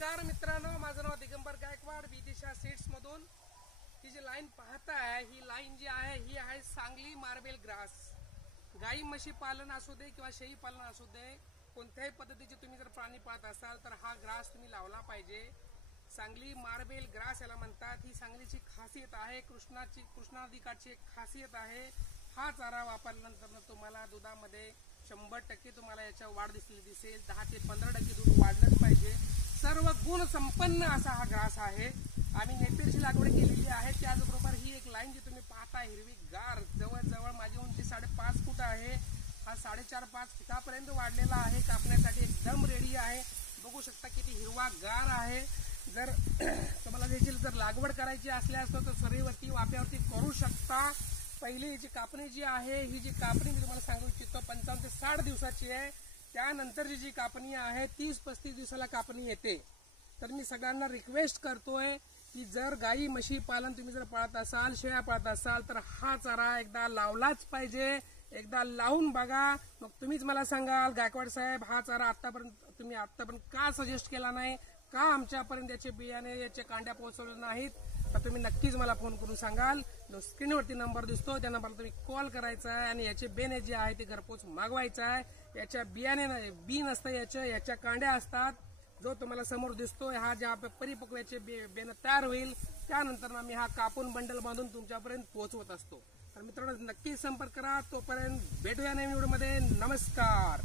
नमस्कार मित्रांनो, माझं नाव दिगंबर गायकवाड, विदिशा सीड्स मधून. ही जी लाईन पाहताय, ही लाईन जी आहे ही आहे सांगली मार्बेल ग्रास. गाई म्हशी पालन असू दे किंवा शेळी पालन असू दे, कोणत्याही पद्धतीचे तुम्ही जर प्राणी पाळत असाल तर हा ग्रास तुम्ही लावला पाहिजे. सांगली मार्बेल ग्रास याला म्हणतात. ही सांगलीची खासियत आहे, कृष्णा नदीकाठची एक खासियत आहे. हा चारा वापरल्यानंतर तुम्हाला दुधामध्ये 100% तुम्हाला याच्या वाढ दिसेल. 10 ते 15% दूध वाढलंच पाहिजे. सर्व गुण संपन्न असा हा ग्रास आहे. आम्ही नेपेरची लागवड केलेली आहे. त्याचबरोबर ही एक लाईन जी तुम्ही पाहता हिरवीगार, जवळजवळ माझी उंची 5.5 फूट आहे. हा 4.5-5 फुटापर्यंत वाढलेला आहे. कापण्यासाठी एकदम रेडी आहे. बघू शकता किती हिरवागार आहे. जर तुम्हाला त्याची जर लागवड करायची असल्यास तर सरीवरती वाफ्यावरती करू शकता. पहिली याची कापणी जी आहे, ही जी कापणी मी तुम्हाला सांगू इच्छितो 55 ते 60 दिवसाची आहे. त्यानंतरची जी कापणी आहे 30-35 दिवसाला कापणी येते. तर मी सगळ्यांना रिक्वेस्ट करतोय की जर गाई म्हशी पालन तुम्ही जर पाळत असाल, शेळ्या पाळत असाल तर हा चारा एकदा लावलाच पाहिजे. एकदा लावून बघा, मग तुम्हीच मला सांगाल गायकवाड साहेब हा चारा आतापर्यंत का सजेस्ट केला नाही, का आमच्यापर्यंत याचे बियाणे याचे कांड्या पोहोचवले नाहीत. तर तुम्ही नक्कीच मला फोन करून सांगाल. स्क्रीनवरती नंबर दिसतो, त्या नंबरला तुम्ही कॉल करायचा आहे आणि याचे बेणे जे आहे ते घरपोच मागवायचा आहे. याच्या बियाणे बी नसतं, याच्या कांड्या असतात. जो तुम्हाला समोर दिसतोय हा ज्या परिपक्वाचे बेणं तयार होईल त्यानंतर आम्ही हा कापून बंडल बांधून तुमच्यापर्यंत पोहोचवत असतो. तर मित्रांनो नक्की संपर्क करा. तोपर्यंत भेटूया नवीन व्हिडिओमध्ये. नमस्कार.